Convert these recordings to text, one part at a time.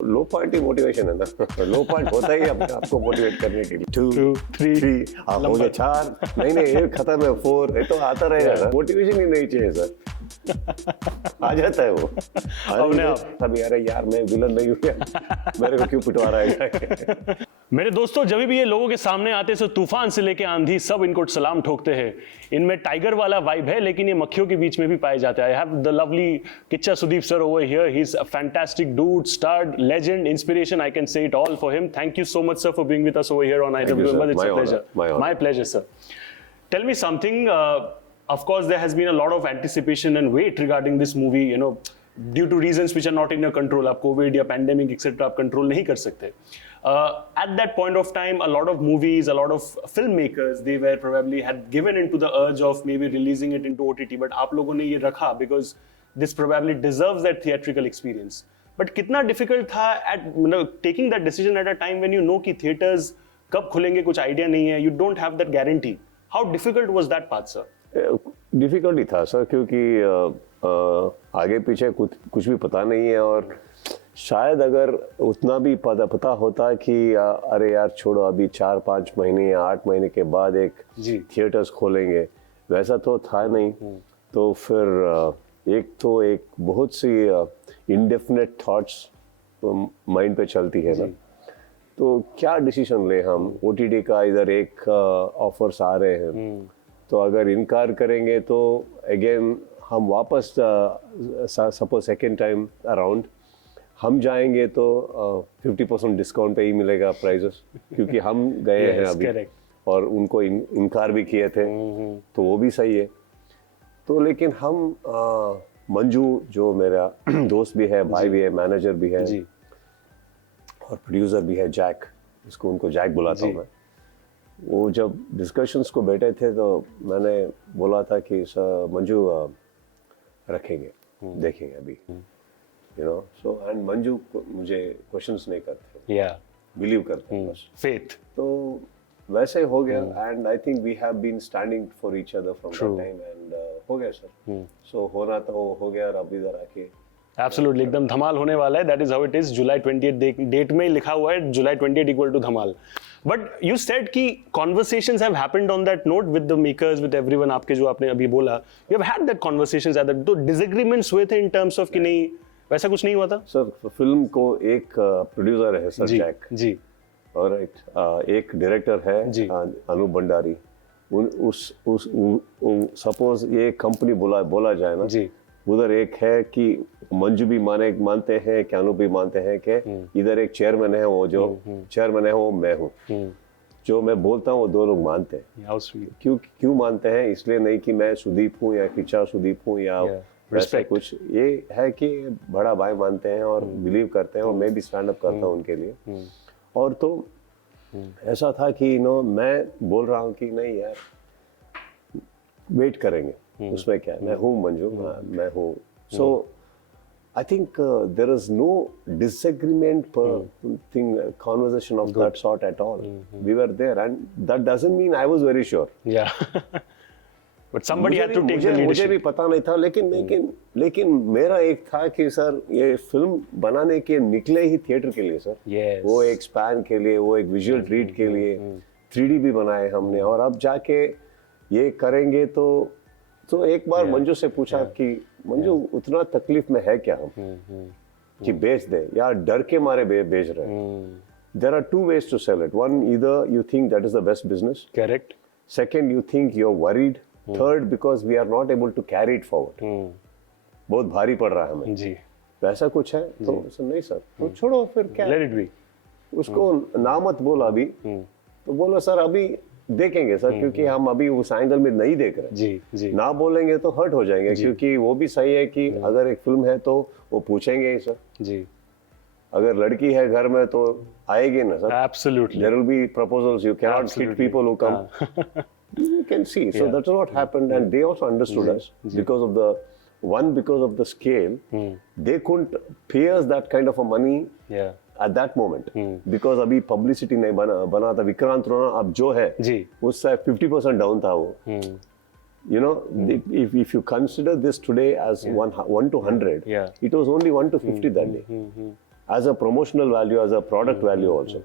लो party motivation है ना, लो part होता ही अपने आपको मोटिवेट करने के लिए। 2 3 आप हो गए 4, नहीं एक खत्म है 4, ये तो आता रहेगा ना, मोटिवेशन ही नहीं चाहिए सर। आ जाता है वो अपने आप। तब यार मैं विलन नहीं हूँ, मेरे को क्यों पिटवा रहा है। मेरे दोस्तों, जब भी ये लोगों के सामने आते हैं तूफान से लेके आंधी सब इनको सलाम ठोकते हैं। इनमें टाइगर वाला वाइब है, लेकिन ये मक्खियों के बीच में भी पाए जाते हैं। I have the lovely Kichcha Sudeep sir over here. He is a fantastic dude, star, legend, inspiration. I can say it all for him. Thank you so much sir for being with us over here on IWMBuzz. It's a pleasure. My pleasure, sir. Tell me something. Of course, there has been a lot of anticipation and wait regarding this movie. You know, due to reasons which are not in your control. आप COVID या pandemic etc. आप control नहीं कर सकते. At that point of time, a lot of movies, a lot of filmmakers, they were probably had given into the urge of maybe releasing it into OTT. But आप लोगों ने ये रखा because this probably deserves that theatrical experience. But कितना difficult था at taking that decision at a time when you know कि theaters कब खुलेंगे कुछ idea नहीं है. You don't have that guarantee. How difficult was that part, sir? Difficult ही था सर, क्योंकि आगे पीछे कुछ भी पता नहीं है। और शायद अगर उतना भी पता होता कि अरे यार छोड़ो, अभी 4-5 महीने या 8 महीने के बाद एक थिएटर्स खोलेंगे, वैसा तो था नहीं। तो फिर एक बहुत सी इनडेफिनेट थॉट्स माइंड पे चलती है ना, तो क्या डिसीजन ले हम। ओटीटी का इधर एक ऑफर्स आ रहे हैं, तो अगर इनकार करेंगे तो अगेन हम वापस सपोज सेकेंड टाइम अराउंड हम जाएंगे तो 50% डिस्काउंट पे ही मिलेगा प्राइजेस, क्योंकि हम गए हैं अभी और उनको इनकार भी किए थे, तो वो भी सही है। तो लेकिन हम मंजू जो मेरा दोस्त भी है, भाई भी है, मैनेजर भी है और प्रोड्यूसर भी है, जैक, इसको उनको जैक बुलाता हूँ मैं। वो जब डिस्कशंस को बैठे थे तो मैंने बोला था कि सर मंजू रखेंगे, देखेंगे अभी, you know. So and Manju मुझे क्वेश्चंस नहीं करते, बिलीव करते हैं बस, फेथ। तो वैसे हो गया। And I think we have been standing for each other from that time and हो गया सर। सो होना तो हो गया, और अब इधर आके Absolutely, एकदम धमाल होने वाला है. That is how it is. July 28 date में लिखा हुआ है, July 28 equal to Dhamaal. But you said कि conversations have happened on that note with the makers, with everyone. आपके जो आपने अभी बोला, you have had that conversations at that. तो disagreements हुए थे in terms of कि नहीं, वैसा कुछ नहीं हुआ था? सर फिल्म को एक प्रोड्यूसर है सर, जैक जी, और एक डायरेक्टर है अनूप भंडारी। सपोज ये कंपनी बोला जाए ना जी, उधर एक है कि मंजू भी मानते हैं, क्या भी मानते हैं कि इधर एक चेयरमैन है, वो जो चेयरमैन है वो मैं हूँ। जो मैं बोलता हूँ वो दो लोग मानते हैं। क्यों मानते हैं? इसलिए नहीं कि मैं सुदीप हूँ या किच्चा सुदीप हूँ या वैसे कुछ, ये है कि बड़ा भाई मानते हैं और बिलीव करते हैं, और मैं भी स्टैंड अप करता हूँ उनके लिए। और तो ऐसा था कि मैं बोल रहा हूँ कि नहीं यार, वेट करेंगे, उसमें क्या है, मैं हूँ मंजू, मैं हूँ। So I think there is no disagreement thing, conversation of that sort at all. We were there and that doesn't mean I was very sure, but somebody had to take the leadership. मुझे भी पता नहीं था, लेकिन मेरा एक था कि सर ये फिल्म बनाने के निकले ही थिएटर के लिए सर। वो एक स्पैन के लिए, वो एक विजुअल ट्रीट के लिए 3D भी बनाए हमने, और अब जाके ये करेंगे। तो एक बार मंजू से पूछा कि मंजू उतना तकलीफ में है क्या हम कि बेच दे, या डर के मारे बेच रहे हैं। There are 2 ways to sell it. One, either you think that is the best business. Correct. Second, you think you're worried. Third, because we are not able to carry it forward. बहुत भारी पड़ रहा है हमें जी, वैसा कुछ है। तो नहीं सर, तो छोड़ो फिर, क्या let it be. उसको ना मत बोल अभी। तो बोलो सर अभी देखेंगे सर, क्योंकि हम अभी उस एंगल में नहीं देख रहे जी। ना बोलेंगे तो हर्ट हो जाएंगे, क्योंकि वो भी सही है कि अगर एक फिल्म है तो वो पूछेंगे ही सर जी। अगर लड़की है घर में तो आएगी ना sir. Absolutely. There will be proposals. You cannot hit people who come. You can see. So that's what happened, and they also understood us because of the scale. They couldn't pay us that kind of a money at that moment, because अभी publicity नहीं बना था। विक्रांत रोना अब जो है उससे 50% down था वो। You know, if you consider this today as 1 to 100, it was only 1 to 50 that day. as a promotional value, as a product value also.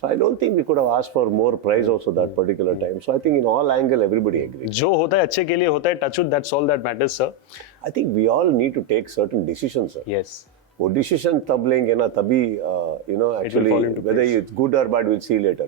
So I don't think we could have asked for more price also that particular time. So I think in all angle everybody agrees. जो होता है अच्छे के लिए होता है, touch wood, that's all that matters, sir. I think we all need to take certain decisions, sir. Yes. वो decision तब लेंगे ना, तभी actually whether it's good or bad we'll see later.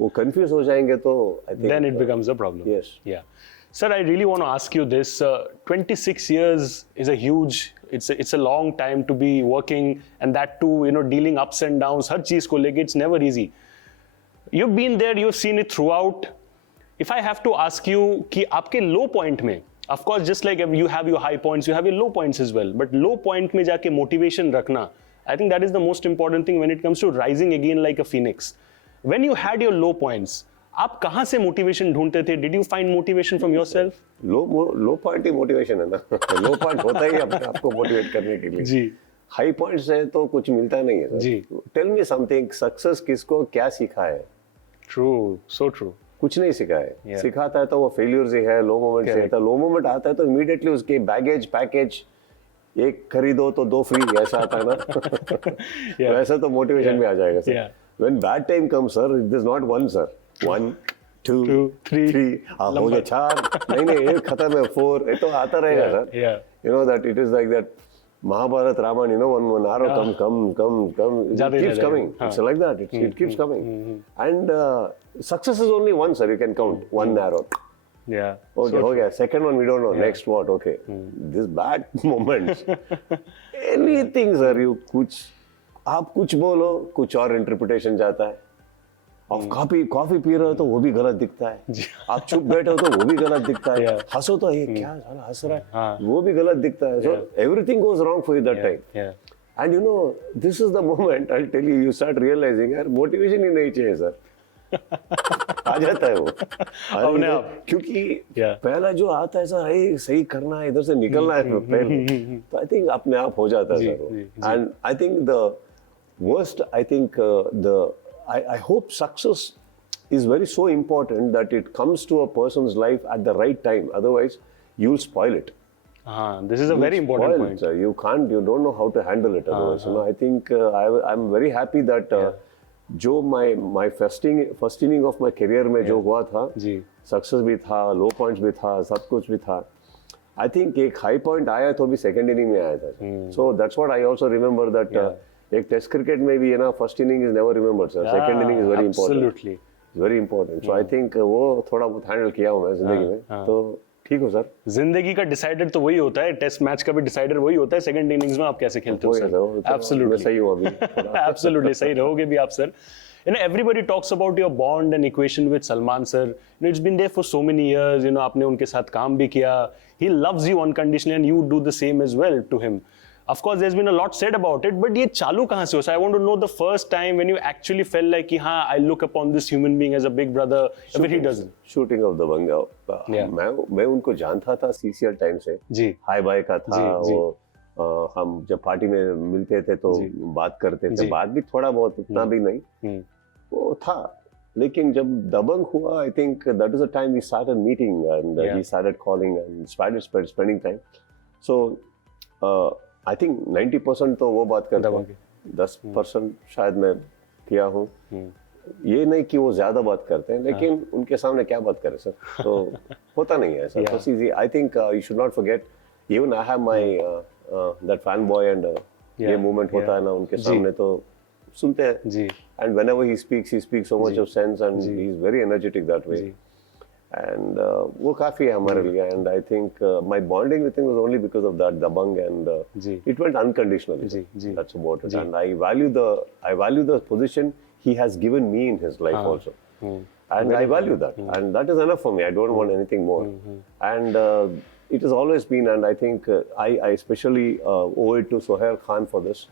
वो कंफ्यूज हो जाएंगे तो I think then it becomes a problem. Yes. Yeah. Sir, I really want to ask you this. 26 years is a huge, it's a long time to be working, and that too, dealing ups and downs. हर चीज को लेके it's never easy. You've been there, you've seen it throughout. If I have to ask you कि आपके low point में, of course, just like you have your high points, you have your low points as well. But low point में जाके motivation रखना, I think that is the most important thing when it comes to rising again like a phoenix. When you had your low points, आप कहाँ से motivation ढूंढते थे? Did you find motivation from yourself? Low point he motivation है ना. लो point होता ही अपने आप को मोटिवेट करने के लिए. जी. हाई पॉइंट से तो कुछ मिलता नहीं है. जी. टेल मी समथिंग, सक्सेस किसको क्या सिखा है? True, so true. कुछ नहीं सिखा है. सिखाता है तो वो फेलियर से है, लो मोमेंट से है. तो लो मोमेंट आता है तो इमीडिएटली उसके बैगेज पैकेज एक खरीदो तो दो फ्री, ऐसा आता है ना. वैसा तो मोटिवेशन भी आ जाएगा sir. When bad time comes, sir, it is not one, sir. 1, 2, 3. हो गया 4. नहीं एक खत्म है 4. ये तो आता रहेगा sir. You know that it is like that. Mahabharat, Ramayana, one arrow come. It keeps coming. It's like that. It keeps coming. And success is only one, sir. You can count one arrow. Yeah. Okay, okay. Second one, we don't know. Next what? Okay. This bad moments. Anything, sir. आप कुछ बोलो, कुछ और interpretation जाता है. आप coffee P रहे हो तो वो भी गलत दिखता है. आप चुप बैठे हो तो वो भी गलत दिखता है. हंसो तो ये क्या साला हंस रहा है, वो भी गलत दिखता है. So everything goes wrong for you that time. And this is the moment I'll tell you start realizing यार मोटिवेशन ही नहीं चाहिए सर. आ जाता है वो अपने आप, क्योंकि पहला जो आता है सर, सही करना है, इधर से निकलना है पहले, तो आई थिंक अपने आप हो जाता है sir. And I think the worst, I think I hope success is very so important that it comes to a person's life at the right time. Otherwise, you'll spoil it. This is a very important point. Sir. You don't know how to handle it. Otherwise, I think I'm very happy that जो my first inning of my career में जो हुआ था, success भी था, low points भी था, सब कुछ भी था. I think एक high point आया तो भी second inning में आया था. So that's what I also remember that. एक टेस्ट क्रिकेट में भी है ना, first inning is never remembered sir, second inning is very important. Absolutely very important. So I think वो थोड़ा बहुत हैंडल किया हूं मैं जिंदगी में. तो ठीक हो सर. जिंदगी का डिसाइडर तो वही होता है, टेस्ट मैच का भी डिसाइडर वही होता है. सेकंड इनिंग्स में आप कैसे खेलते हो सर? एब्सोल्युटली सही हूं अभी. एब्सोल्युटली सही रहोगे भी आप sir. Everybody talks about your bond and equation with Salman sir. It's been there for so many years. आपने उनके साथ काम भी किया. He loves you unconditionally and you do the same as well to him. Of course, there's been a lot said about it, but ये चालू कहाँ से हो? So I want to know the first time when you actually felt like कि हाँ, I look upon this human being as a big brother, but he doesn't. Shooting of the Banga. मैं उनको जानता था CCL टाइम से. जी. High bye का था वो. हम जब पार्टी में मिलते थे तो बात करते थे. बात भी थोड़ा बहुत, उतना भी नहीं. वो था. लेकिन जब दबंग हुआ, I think that is the time we started meeting and we started calling and started spending time. So. I think 90% तो वो बात करता हूँ, 10% शायद मैं किया हूँ. ये नहीं कि वो ज्यादा बात करते हैं, लेकिन उनके सामने क्या बात करें सर. तो होता नहीं है sir. So easy. I think you should not forget. Even I have my that fanboy and ये movement होता है ना उनके सामने, तो सुनते हैं. And whenever he speaks so much of sense and he is very energetic that way. And वो काफी है हमारे लिए. And I think my bonding with him was only because of that dabang, and it went unconditionally. That's about it. And I value the position he has given me in his life also. And I value that. And that is enough for me. I don't want anything more. And it has always been, and I think I especially owe it to Sohail Khan for this.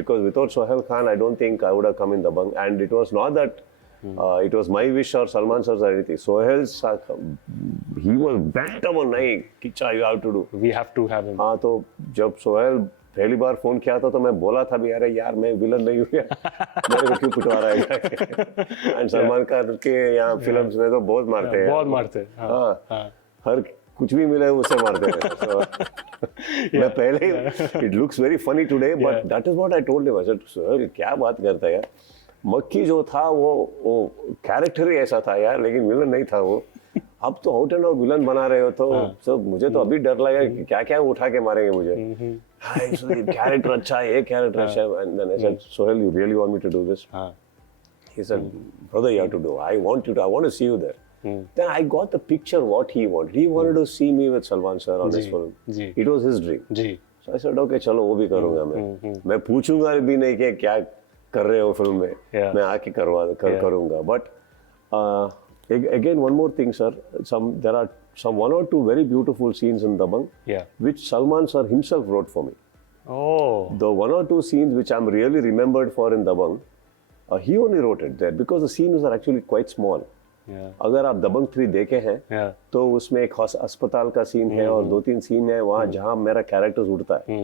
Because without Sohail Khan, I don't think I would have come in dabang. And it was not that it was my wish or Salman sir's or anything. Sohail, he was bent on नहीं, Kichcha, you have to do. We have to have him. हाँ, तो जब सोहेल पहली बार phone किया था तो मैं बोला था भी, अरे यार मैं विलन नहीं हूँ यार, मेरे को क्यों पिटवा रहा है. एंड सलमान खान के यहाँ फिल्म्स में तो बहुत मारते हैं. बहुत मारते हैं. हाँ. हर कुछ भी मिले उसे मारते हैं. So, मैं पहले it looks very funny today, but that is what I told him. I said, sir, क्या बात करता है यार. मक्खी जो था वो कैरेक्टर ही ऐसा था यार, लेकिन विलन नहीं था वो. अब तो आउट एंड आउट विलन बना रहे हो तो सब मुझे तो अभी डर लगा कि क्या क्या उठा के मारेंगे मुझे. हाय सुदीप, कैरेक्टर अच्छा है, ये कैरेक्टर अच्छा है. And then I said, Sohail, you really want me to do this? He said, brother, you have to do. I want to see you there. Then I got the picture what he wanted. He wanted to see me with Salman sir on this film. It was his dream. So I said, okay, चलो वो भी करूँगा मैं. मैं पूछूंगा भी नहीं कि क्या कर रहे हो फिल्म में. मैं आके करूँगा. But again, one more thing, sir. There are some one or two very beautiful scenes in Dabang, which Salman sir himself wrote for me. Oh. The one or two scenes which I'm really remembered for in Dabang, he only wrote it there because the scenes are actually quite small. अगर आप दबंग 3 देखे हैं तो उसमें एक अस्पताल का scene है और 2-3 सीन है वहाँ जहाँ मेरा कैरेक्टर उड़ता है.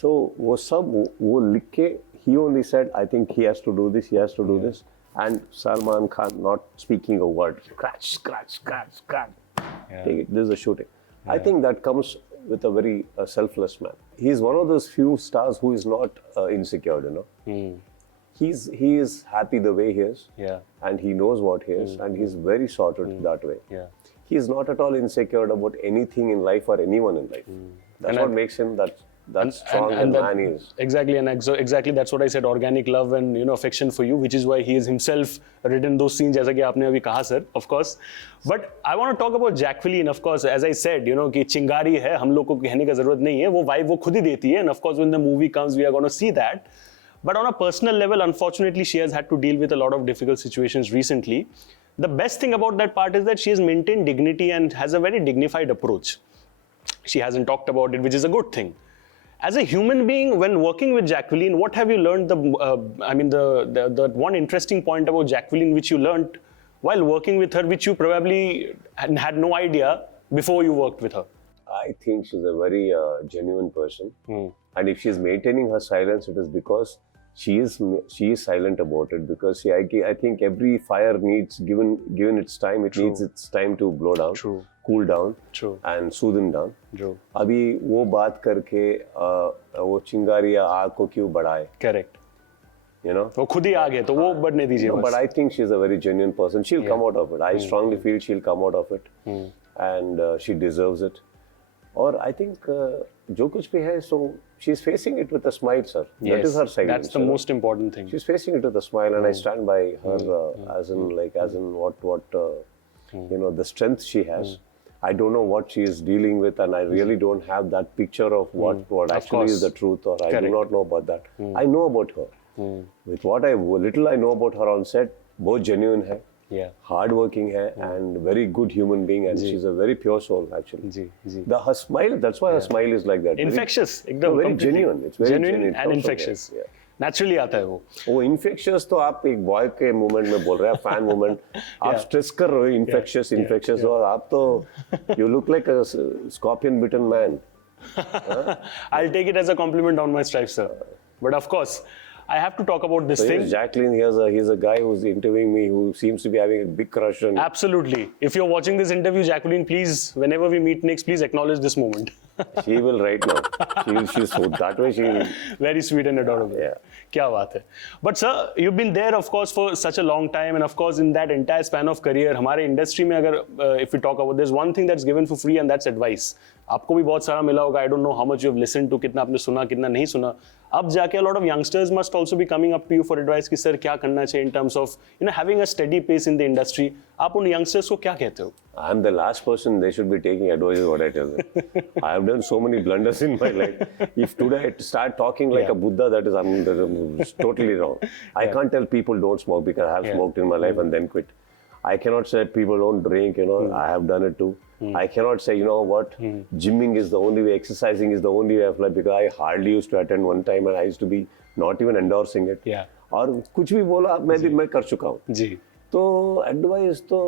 So वो सब वो लिख के he only said, I think he has to do this, and Salman Khan not speaking a word. Scratch. Take it. This is the shooting. I think that comes with a very selfless man. He's one of those few stars who is not insecure, you know. He is happy the way he is, and he knows what he is, and he's very sorted that way. He is not at all insecure about anything in life or anyone in life. That's what makes him that strong and man he is. Exactly, and exactly that's what I said. Organic love and affection for you, which is why he is himself written those scenes. जैसा कि आपने अभी कहा sir, of course. But I want to talk about Jacqueline. Of course, as I said, कि चिंगारी है, हम लोग को कहने का जरूरत नहीं है. वो vibe वो खुद ही देती है, and of course when the movie comes, we are going to see that. But on a personal level, unfortunately, she has had to deal with a lot of difficult situations recently. The best thing about that part is that she has maintained dignity and has a very dignified approach. She hasn't talked about it, which is a good thing. As a human being, when working with Jacqueline, what have you learned? The one interesting point about Jacqueline, which you learned while working with her, which you probably had no idea before you worked with her. I think she's a very genuine person, and if she's maintaining her silence, it is because she is silent about it. Because I think every fire needs given its time, it needs its time to blow down. True. Cool down, and soothe him down. अभी वो बात करके वो चिंगारी या आग को क्यों बढ़ाए? Correct. You know? वो खुद ही आग है तो वो बढ़ने दीजिए. No, but I think she's a very genuine person. She'll come out of it. I strongly feel she'll come out of it, and she deserves it. और I think जो कुछ भी है, so she's facing it with a smile, sir. Yes, that is her silence. That's the most important thing. She's facing it with a smile, and I stand by her as in what the strength she has. I don't know what she is dealing with, and I really don't have that picture of what actually is the truth, or I do not know about that. I know about her. With what little I know about her on set, बहुत genuine है. Hardworking hai, and very good human being, and she's a very pure soul actually. Her smile, that's why her smile is like that. Infectious, very genuine. It's very genuine and infectious. Naturally आता है वो infectious तो आप एक boy के moment में बोल रहे हैं, fan moment. आप stress कर रहे हो infectious और आप तो you look like a scorpion bitten man. I'll take it as a compliment on my stripes, sir. But of course, I have to talk about this thing. Jacqueline, he's a guy who's interviewing me who seems to be having a big crush on. Absolutely. If you're watching this interview, Jacqueline, please, whenever we meet next, please acknowledge this moment. She will right now. She's so that way. She will. Very sweet and adorable. Yeah. क्या बात है. But sir, you've been there, of course, for such a long time, and of course, in that entire span of career, हमारे industry में अगर if we talk about, there's one thing that's given for free, and that's advice. आपको भी बहुत सारा मिला होगा. I don't know how much you've listened to, कितना आपने सुना, कितना नहीं सुना. अब जाके a lot of youngsters must also be coming up to you for advice कि सर क्या करना चाहिए in terms of having a steady pace in the industry. आप उन youngsters को क्या कहते हो? I'm the last person they should be taking advice is what I tell them. I have done so many blunders in my life. If today I start talking like a Buddha, that is totally wrong. I can't tell people don't smoke because I have smoked in my life and then quit. I cannot say people don't drink, I have done it too. I cannot say, gymming is the only way, exercising is the only way of life, because I hardly used to attend one time and I used to be not even endorsing it. और कुछ भी बोला मैं कर चुका हूँ. जी. तो advice तो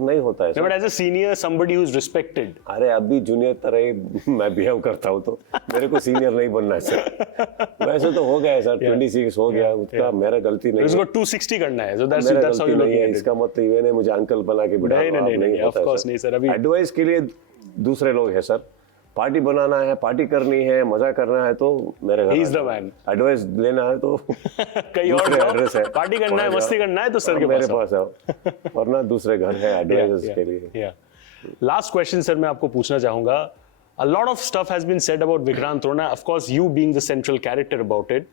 नहीं होता है No, but as a senior, somebody who's respected. अरे अभी जूनियर तरह ही मैं बिहेव करता हूँ, तो मेरे को सीनियर नहीं बनना है सर। वैसे तो हो गया है सर, 26 हो गया, उसका मेरा गलती नहीं है। उसको 260 करना है, so that's मेरा how गलती you're नहीं looking है, at it. इसका मतलब ये नहीं मुझे अंकल बना के बिठा नहीं, of course नहीं सर, अभी एडवाइस के लिए दूसरे लोग हैं सर। पार्टी बनाना है, पार्टी करनी है, मजा करना है तो मेरे घर He's the man. एडवाइस लेना है तो कहीं और दूसरे जाओ, एड्रेस है, पार्टी करना है, मस्ती करना है तो सर के मेरे पास आओ। पास आओ, वरना दूसरे घर है एडवाइस के लिए। लास्ट क्वेश्चन सर मैं आपको पूछना चाहूंगा, a lot of stuff has been said about Vikrant Rona, of course you being the central character about it.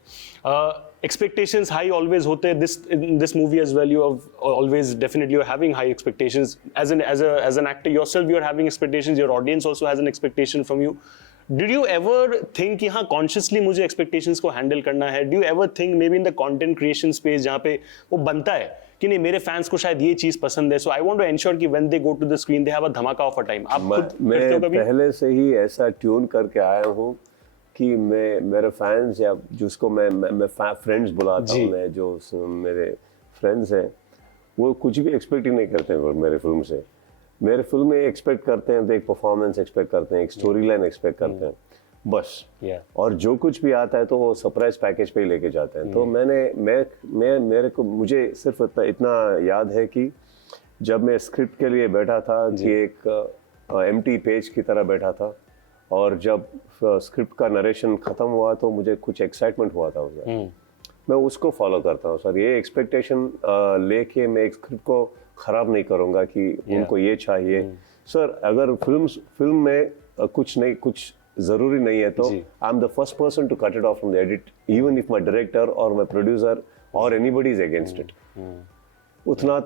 Expectations high always hote, in this movie as well you have always definitely you're having high expectations as an actor yourself, you're having expectations, your audience also has an expectation from you. Did you ever think कि हाँ consciously मुझे expectations को handle करना है? Do you ever think maybe in the content creation space जहाँ पे वो बनता है कि नहीं मेरे फैंस को शायद ये चीज पसंद है, so I want to ensure कि when they go to the screen they have a धमाका of a time. आप खुद करते हो कभी? मैं पहले से ही ऐसा ट्यून करके आया हूँ कि मैं मेरे फैंस या जिसको मैं फ्रेंड्स बुलाता हूँ, मैं जो मेरे फ्रेंड्स हैं वो कुछ भी एक्सपेक्ट ही नहीं करते हैं मेरे फिल्म से। मेरे फिल्म में एक्सपेक्ट करते हैं तो एक परफॉर्मेंस एक्सपेक्ट करते हैं, एक स्टोरी लाइन एक्सपेक्ट करते हैं, बस। और जो कुछ भी आता है तो वो सरप्राइज पैकेज पे ही लेके जाते हैं। तो मेरे को मुझे सिर्फ इतना याद है कि जब मैं स्क्रिप्ट के लिए बैठा था कि एक एम्प्टी पेज की तरह बैठा था, और जब स्क्रिप्ट का नरेशन खत्म हुआ तो मुझे कुछ एक्साइटमेंट हुआ था उसमें। मैं उसको फॉलो करता हूँ सर, ये एक्सपेक्टेशन लेके मैं एक स्क्रिप्ट को खराब नहीं करूँगा कि उनको ये चाहिए। सर अगर फिल्म में कुछ जरूरी नहीं है तो I am the first person to cut it off from the edit, even if my director और माई प्रोड्यूसर और एनीबडी इज अगेंस्ट इट। उतना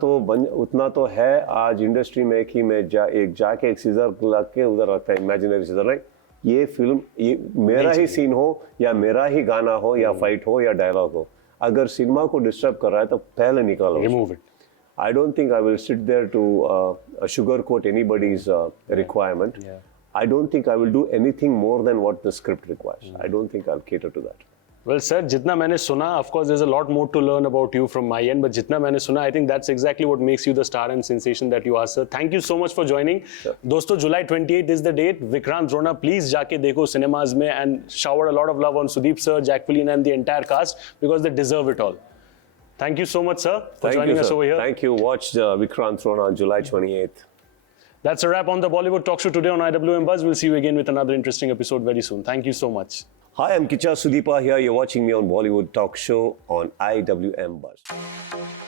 तो है आज इंडस्ट्री में कि मैं जाके एक सीजर लग के उधर रखता है, इमेजिनरी सीजर, लाइक ये फिल्म ये मेरा ही सीन हो या मेरा ही गाना हो या फाइट हो या डायलॉग हो, अगर सिनेमा को डिस्टर्ब कर रहा है तो पहले निकालो, remove it. I don't think I will sit there to sugarcoat anybody's requirement. I don't think I will do anything more than what the script requires. I don't think I'll cater to that. Well, sir, जितना मैंने सुना, of course, there's a lot more to learn about you from my end, but जितना मैंने सुना, I think that's exactly what makes you the star and sensation that you are, sir. Thank you so much for joining. Sure. दोस्तों, July 28th is the date. Vikrant Rona, please जाके देखो cinemas में and shower a lot of love on Sudeep sir, Jacqueline and the entire cast because they deserve it all. Thank you so much, sir, for joining us over here. Thank you. Watch Vikrant Rona on July 28th. That's a wrap on the Bollywood Talk Show today on IWMBuzz. We'll see you again with another interesting episode very soon. Thank you so much. Hi, I'm Kichcha Sudeep here. You're watching me on Bollywood Talk Show on IWMBuzz.